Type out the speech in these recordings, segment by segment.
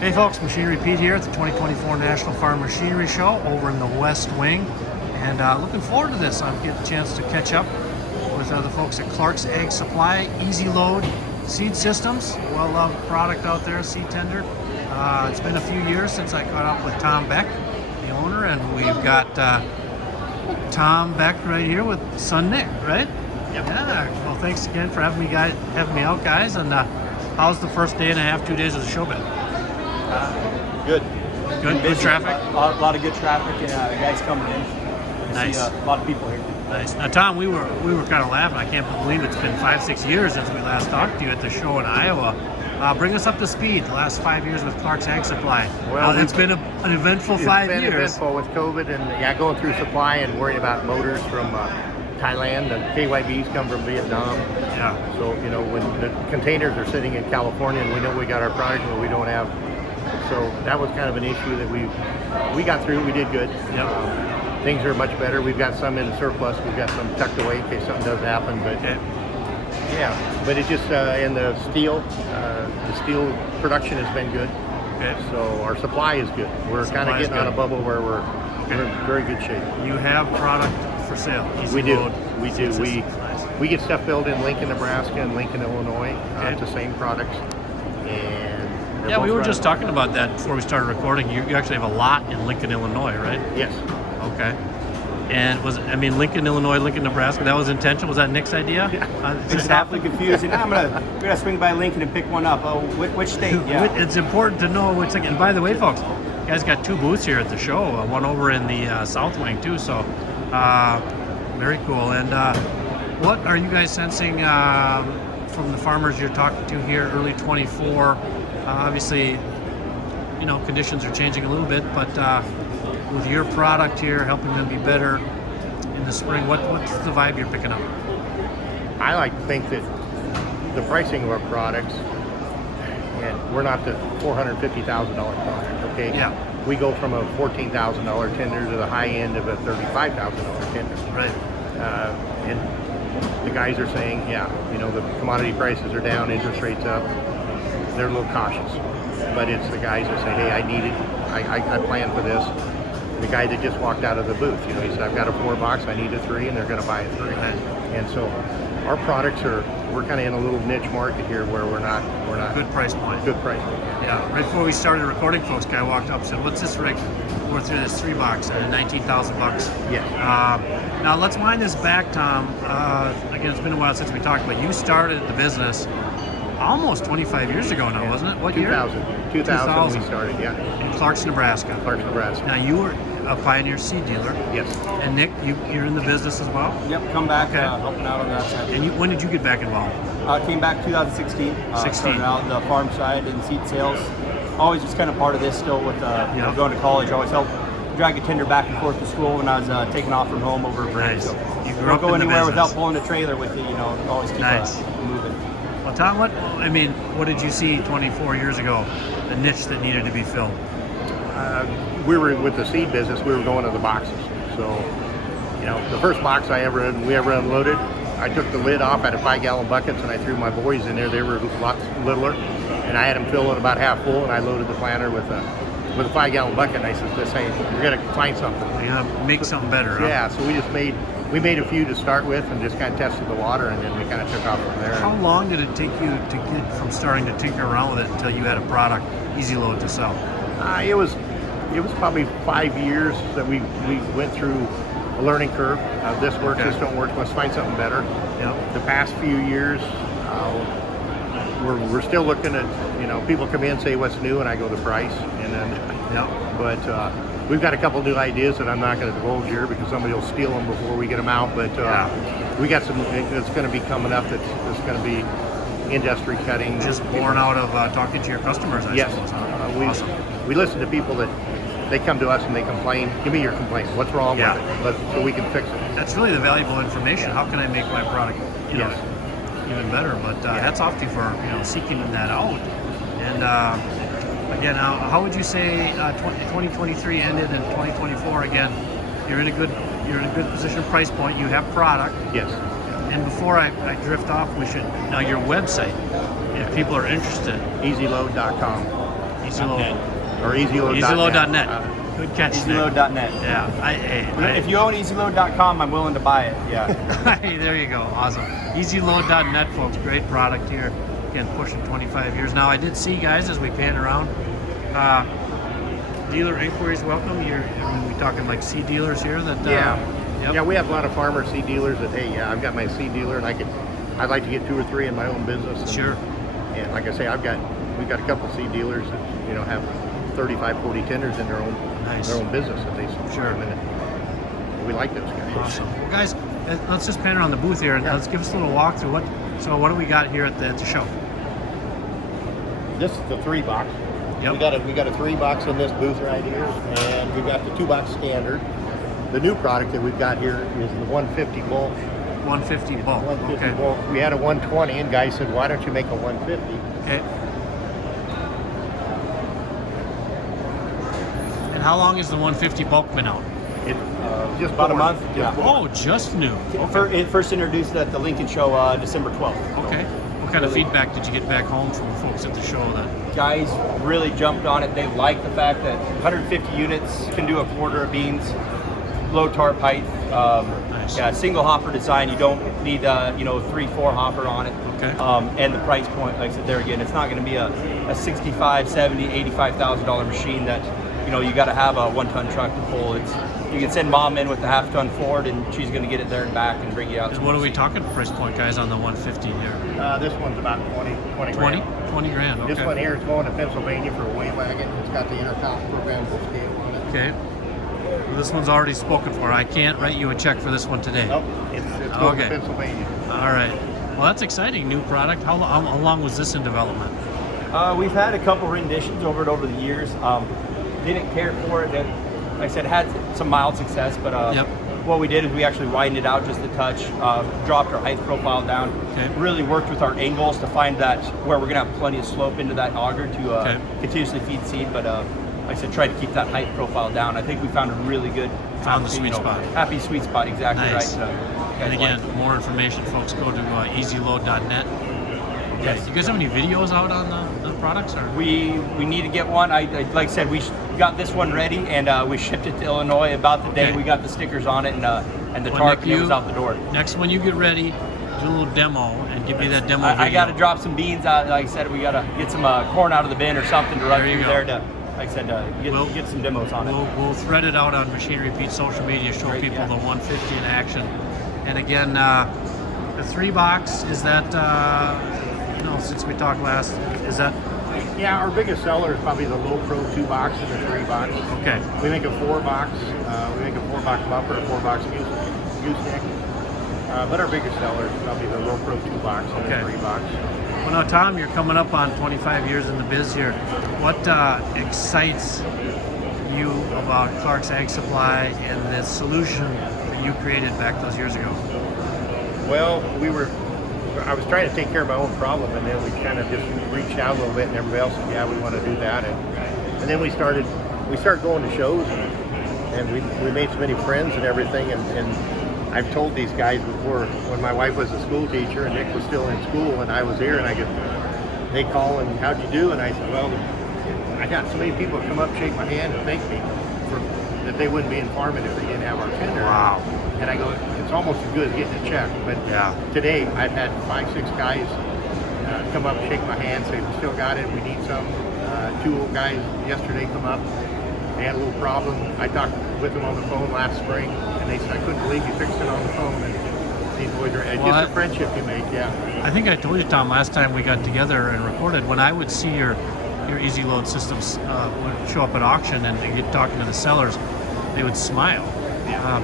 Hey folks, Machinery Pete here at the 2024 National Farm Machinery Show over in the West Wing, and looking forward to this. I'm getting a chance to catch up with the folks at Clark's Ag Supply EasiLoad Seed Systems. Well-loved product out there, seed tender. It's been a few years since I caught up with Tom Beck, the owner, and we've got Tom Beck right here with son Nick, right? Yep. Yeah. Well, thanks again for having me out, guys. And how's the first day and a half, 2 days of the show been? Good. Good traffic? A lot of good traffic, and guys coming in. Nice. See, a lot of people here. Nice. Now, Tom, we were kind of laughing. I can't believe it's been 5-6 years since we last talked to you at the show in Iowa. Bring us up to speed. The last 5 years with Clark's Ag Supply. Well, it's been an eventful 5 years. It's been eventful with COVID and going through supply and worrying about motors from Thailand. The KYBs come from Vietnam. Yeah. So when the containers are sitting in California and we know we got our product, but we don't have. So that was kind of an issue that we got through. We did good. Yep. Things are much better. We've got some in surplus. We've got some tucked away in case something does happen. But yeah, but it just in the steel production has been good. Okay. So our supply is good. We're kind of getting on a bubble where we're in very good shape. You have product for sale. We do. Nice. We get stuff built in Lincoln, Nebraska, and Lincoln, Illinois. The same products. And yeah, we were just talking about that before we started recording. You actually have a lot in Lincoln, Illinois, right? Yes. Okay. And Lincoln, Illinois, Lincoln, Nebraska, that was intentional? Was that Nick's idea? Yeah. It's awfully confusing. We're gonna swing by Lincoln and pick one up. Oh, which state? Yeah. It's important to know which. And by the way, folks, you guys got 2 booths here at the show. One over in the South Wing too. So, very cool. And what are you guys sensing from the farmers you're talking to here, early 24? Obviously, conditions are changing a little bit, but with your product here helping them be better in the spring, what's the vibe you're picking up? I like to think that the pricing of our products, and we're not the $450,000 product, okay? Yeah. We go from a $14,000 tender to the high end of a $35,000 tender. Right. And the guys are saying, the commodity prices are down, interest rates up. They're a little cautious, but it's the guys that say, hey, I need it. I plan for this. The guy that just walked out of the booth, he said, I've got a 4-box, I need a 3, and they're going to buy a 3. And so our products we're kind of in a little niche market here where we're not Good price point. Good price point. Yeah. Right before we started recording, folks, guy walked up and said, what's this rig worth through this 3-box at $19,000? Yes. Now let's wind this back, Tom. Again, it's been a while since we talked, but you started the business almost 25 years ago now, wasn't it? What 2000. year? 2000 we started, yeah. In Clark's, Nebraska. Clark's, Nebraska. Now you were a Pioneer seed dealer. Yes. And Nick, you're in the business as well? Yep, come back, helping out on that side. And when did you get back involved? Came back 2016. 16. Started out the farm side in seed sales. Always just kind of part of this still with going to college. I always helped drag a tender back and forth to school when I was taking off from home over a break. Nice. So You grew don't up go in the anywhere business. without pulling a trailer with you. Always keep moving. Well, Tom, what did you see 24 years ago? The niche that needed to be filled. We were with the seed business. We were going to the boxes. So, the first box we ever unloaded, I took the lid off. I had 5-gallon buckets, and I threw my boys in there. They were lots littler, and I had them fill it about half full. And I loaded the planter with a 5-gallon bucket. And I said, "Hey, we're gonna find something. We're gonna make something better." Yeah. So we made a few to start with, and just kind of tested the water, and then we kind of took off from there. How long did it take you to get from starting to tinker around with it until you had a product, EasiLoad, to sell? It was probably 5 years that we went through a learning curve. This works, this don't work, let's find something better. Yep. The past few years, we're still looking at, people come in and say what's new, and I go the price, and then, but we've got a couple new ideas that I'm not going to divulge here because somebody will steal them before we get them out, but we got some that's going to be coming up that's going to be industry cutting. Just born out of talking to your customers, I suppose. Awesome. We listen to people that they come to us and they complain. Give me your complaint. What's wrong with it? So we can fix it. That's really the valuable information. How can I make my product, even better? But hats off to you for seeking that out. And again, how would you say 2023 ended and 2024? Again, you're in a good position, price point. You have product. Yes. And before I drift off, now your website, if people are interested. EasiLoad.com. EasiLoad. Or EasiLoad.net. EasiLoad.net. Good catch, Nick. EasiLoad.net. Yeah. If you own EasiLoad.com, I'm willing to buy it. Yeah. Hey, there you go. Awesome. EasiLoad.net, folks. Great product here. Again, pushing 25 years. Now, I did see, guys, as we pan around, dealer inquiries welcome. We're talking like seed dealers here that. Yep. Yeah, we have a lot of farmer seed dealers that, hey, yeah, I've got my seed dealer, and I'd like to get 2 or 3 in my own business. And, Sure. And like I say, we've got a couple seed dealers that have 35, 40 tenders in their own business that they support. And we like those guys. Awesome. Well, guys, let's just pan around the booth here and let's give us a little walkthrough. What do we got here at the show? This is the 3-box. Yep. We got a 3-box in this booth right here, and we've got the 2-box standard. The new product that we've got here is the 150 bulk. 150 bulk. 150 Okay. bulk. We had a 120, and guys said, "Why don't you make a 150?" Okay. And how long has the 150 bulk been out? Just About a born. month. Yeah. Oh, just new. It first introduced at the Lincoln Show December 12th. Okay. What kind of feedback did you get back home from folks at the show then? Guys really jumped on it. They like the fact that 150 units can do a quarter of beans, low tarp height. Nice. Yeah, single hopper design. You don't need 3-4 hopper on it. Okay. And the price point, like I said there again, it's not going to be a $65,000, $70,000, $85,000 machine that you got to have a 1-ton truck to pull. You can send mom in with the half-ton Ford, and she's going to get it there and back and bring you out. And what are we talking price point, guys, on the 150 here? This one's about 20 grand. 20 grand. Okay. This one here is going to Pennsylvania for a weigh wagon. It's got the intercom programmable scale on it. Okay. Well, this one's already spoken for. I can't write you a check for this one today. Nope, it's going to Pennsylvania. All right. Well, that's exciting. New product. How long was this in development? We've had a couple renditions over the years. Didn't care for it. Like I said, had some mild success, but what we did is we actually widened it out just a touch, dropped our height profile down, really worked with our angles to find that where we're going to have plenty of slope into that auger to continuously feed seed, but like I said, tried to keep that height profile down. I think we found a really good Found the sweet spot. Happy sweet spot, exactly Nice. right. And again, more information, folks, go to EasiLoad.net. Yes. You guys have any videos out on the products? Or? We need to get one. I like I said, we got this one ready, and we shipped it to Illinois about the day we got the stickers on it, and the tarp, and it was out the door. Next when you get ready, do a little demo and give me that demo video. I got to drop some beans out. Like I said, we got to get some corn out of the bin or something to run through there to, like I said, get some demos on it. We'll thread it out on Machinery Pete social media, show people the 150 in action. And again, the 3-box, is that, since we talked last, is that? Yeah, our biggest seller is probably the low pro 2-box and the 3-box. Okay. We make a 4-box. We make a 4-box bumper, a 4-box gooseneck. But our biggest seller is probably the low pro 2-box and the 3-box. Well, now, Tom, you're coming up on 25 years in the biz here. What excites you about Clark's Ag Supply and the solution that you created back those years ago? Well, I was trying to take care of my own problem, and then we kind of just reached out a little bit, and everybody else said, yeah, we want to do that. And then we started going to shows, and we made so many friends and everything, and I've told these guys before, when my wife was a school teacher and Nick was still in school and I was here, and they call and how'd you do? And I said, well, I got so many people come up, shake my hand, and thank me that they wouldn't be in farming if they didn't have our tender. Wow. And I go, it's almost as good as getting a check. But today I've had 5-6 guys come up, shake my hand, say we still got it, we need some. 2 old guys yesterday come up. They had a little problem. I talked with them on the phone last spring, and they said, I couldn't believe you fixed it on the phone. And these boys are just a friendship you make, I think I told you, Tom, last time we got together and recorded, when I would see your EasiLoad systems would show up at auction and get talking to the sellers, they would smile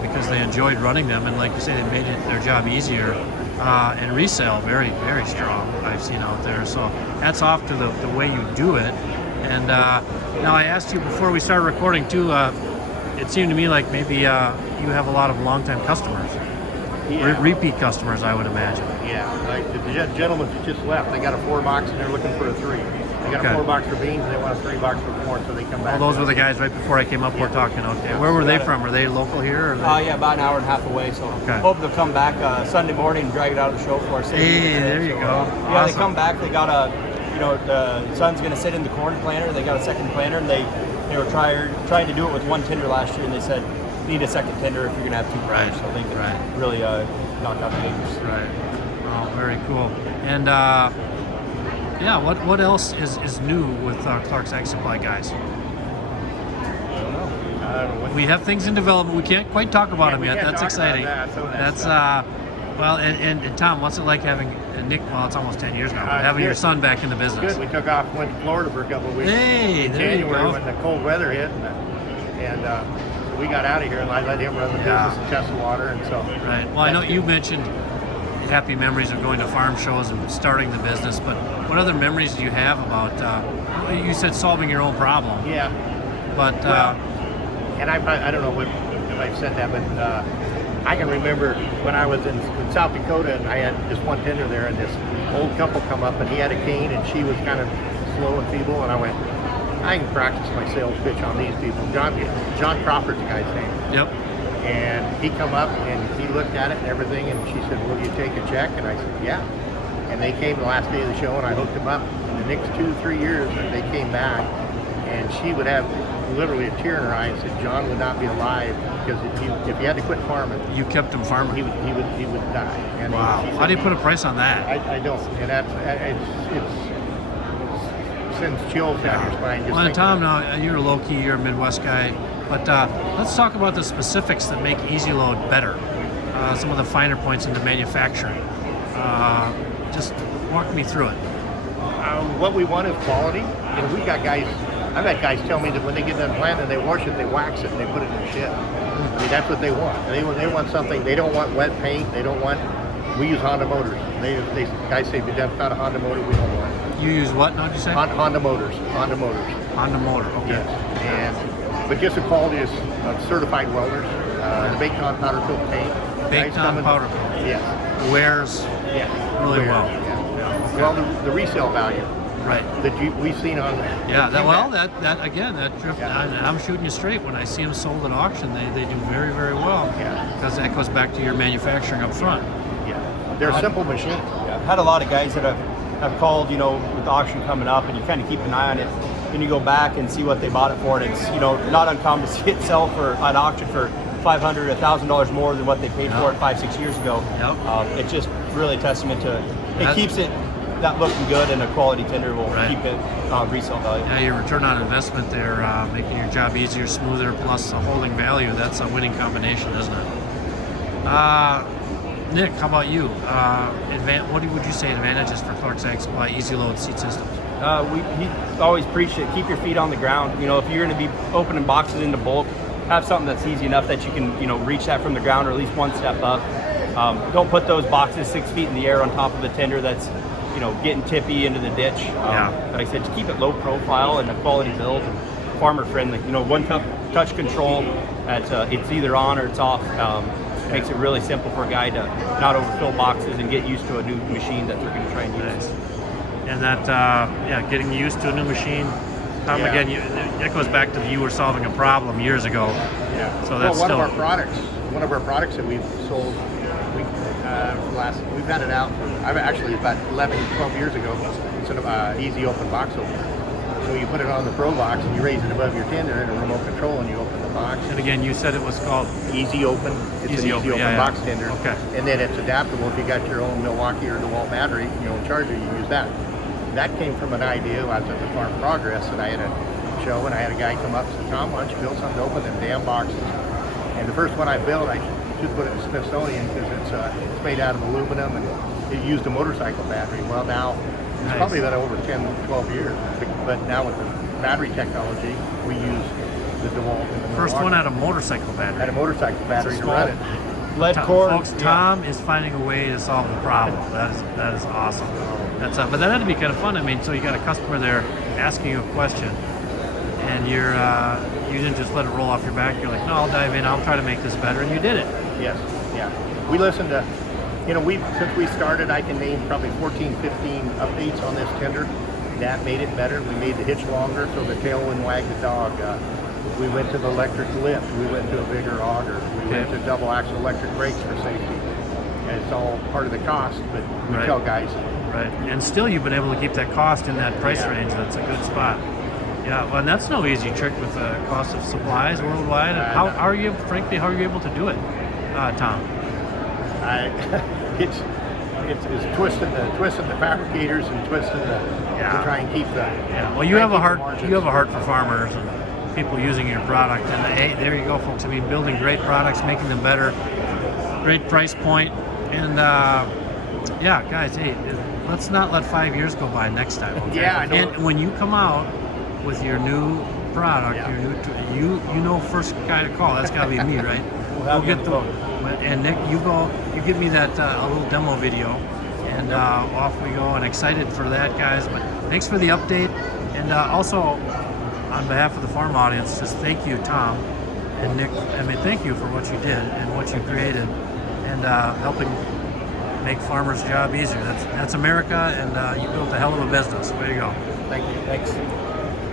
because they enjoyed running them, and like you say, they made their job easier. And resale, very, very strong, I've seen out there. So hats off to the way you do it. And now I asked you before we started recording too, it seemed to me like maybe you have a lot of longtime customers, repeat customers, I would imagine. Yeah, like the gentleman that just left, they got a 4-box and they're looking for a 3. They got a 4-box for beans and they want a 3-box for corn, so they come back. Well, those were the guys right before I came up. We're talking. Okay, where were they from? Are they local here? Or yeah, about an hour and a half away. So hope they'll come back Sunday morning and drag it out of the show for us. Hey, there you go. Yeah, they come back. They got you know, the son's going to sit in the corn planter. They got a second planter, and they were trying to do it with one tender last year, and they said need a second tender if you're going to have two planters. So they can really knock out the neighbors. Right. Oh, very cool. And yeah, what else is new with Clark's Ag Supply guys? We have things in development. We can't quite talk about them yet. That's exciting. That's well, and Tom, what's it like having Nick? Well, it's almost 10 years now. But having your son back in the business. Good. We took off, went to Florida for a couple of weeks. Hey, in there you January go. when the cold weather hit, and we got out of here, and I let him run the business and test the water, and so. Right. Well, I know you mentioned happy memories of going to farm shows and starting the business, but what other memories do you have about? You said solving your own problem. Yeah. But and I don't know if I've said that, but I can remember when I was in South Dakota, and I had this one tender there, and this old couple come up, and he had a cane, and she was kind of slow and feeble, and I went, I can practice my sales pitch on these people. John Crawford's the guy's name. Yep. And he come up, and he looked at it and everything, and she said, will you take a check? And I said, yeah. And they came the last day of the show, and I hooked them up. In the next 2-3 years, they came back, and she would have literally a tear in her eye and said John would not be alive because if he had to quit farming, you kept him farming. He would die. And wow! How do you put a price on that? I don't, and that's it sends chills down your spine. Well, and Tom, now you're a low-key, you're a Midwest guy, but let's talk about the specifics that make EasiLoad better. Some of the finer points into manufacturing. Just walk me through it. What we want is quality. You know, we've got guys. I've had guys tell me that when they get done planting, they wash it, they wax it, and they put it in the shed. I mean, that's what they want. They want something. They don't want wet paint. They don't want. We use Honda motors. They guys say if you don't got a Honda motor, we don't want it. You use what? Now, did you say? Honda motors. Honda motors. Honda motor. Okay. Yes. But just the quality is certified welders. The baked on powder coat paint. Baked on powder coat. Yes. Wears. Yeah. Really well. Yeah. Okay. Well, the resale value. Right. That we've seen on. Yeah. That trip. Yeah. I'm shooting you straight. When I see them sold at auction, they do very, very well. Yeah. Because that goes back to your manufacturing up front. Yeah. They're simple machines. Yeah. I've had a lot of guys that have called, you know, with the auction coming up, and you kind of keep an eye on it. Then you go back and see what they bought it for, and it's, you know, not uncommon to see it sell for an auction for $500, $1,000 more than what they paid for it 5-6 years ago. Yep. It's just really a testament to it keeps it that looking good, and a quality tender will keep it resale value. Yeah, your return on investment there, making your job easier, smoother, plus a holding value. That's a winning combination, isn't it? Nick, how about you? What would you say advantages for Clark's Ag Supply EasiLoad seat systems? He always preached it. Keep your feet on the ground. You know, if you're going to be opening boxes into bulk, have something that's easy enough that you can, you know, reach that from the ground or at least one step up. Don't put those boxes 6 feet in the air on top of the tender that's, you know, getting tippy into the ditch. Like I said, just keep it low profile and a quality build, and farmer friendly. You know, one touch control. It's either on or it's off. Makes it really simple for a guy to not overfill boxes and get used to a new machine that they're going to try and use. Nice. And that, getting used to a new machine. Again, it goes back to you were solving a problem years ago. Yeah. So that's one of our products that we've sold, we've had it out for, about 11, 12 years ago. It's an easy open box opener. So you put it on the Pro Box and you raise it above your tender and a remote control, and you open the box. And again, you said it was called Easy Open. It's an easy open box tender. Okay. And then it's adaptable. If you got your own Milwaukee or DeWalt battery, your own charger, you use that. That came from an idea. I was at the Farm Progress, and I had a show, and I had a guy come up and say, Tom, why don't you build something to open them damn boxes? And the first one I built, I should put it in Smithsonian because it's made out of aluminum, and it used a motorcycle battery. Well, now it's probably been over 10, 12 years. But now with the battery technology, we use the DeWalt. And the first one had a motorcycle battery. Had a motorcycle battery to run it. Lead cord. Folks, Tom is finding a way to solve the problem. That is awesome. But that had to be kind of fun. I mean, so you got a customer there asking you a question, and you didn't just let it roll off your back. You're like, no, I'll dive in. I'll try to make this better, and you did it. Yes. Yeah. We listened to. Since we started, I can name probably 14, 15 updates on this tender. That made it better. We made the hitch longer so the tail wouldn't wag the dog. We went to the electric lift. We went to a bigger auger. We went to double axle electric brakes for safety. And it's all part of the cost, but we tell guys, Right, and still you've been able to keep that cost in that price range. That's a good spot. Yeah, well, and that's no easy trick with the cost of supplies worldwide. And how are you able to do it, Tom? It's twisting the fabricators and twisting to try and keep the. Yeah. Well, you have a heart for farmers and people using your product. And hey, there you go, folks. I mean, building great products, making them better, great price point, and yeah, guys. Hey, let's not let 5 years go by next time. Okay? Yeah, I know. And when you come out with your new product, your new first guy to call. That's got to be me, right? We'll get the phone. And Nick, you give me that a little demo video, and off we go. And excited for that, guys. But thanks for the update, and also on behalf of the farm audience, just thank you, Tom and Nick. I mean, thank you for what you did and what you created, and helping make farmers' job easier. That's America, and you built a hell of a business. Way to go. Thank you. Thanks.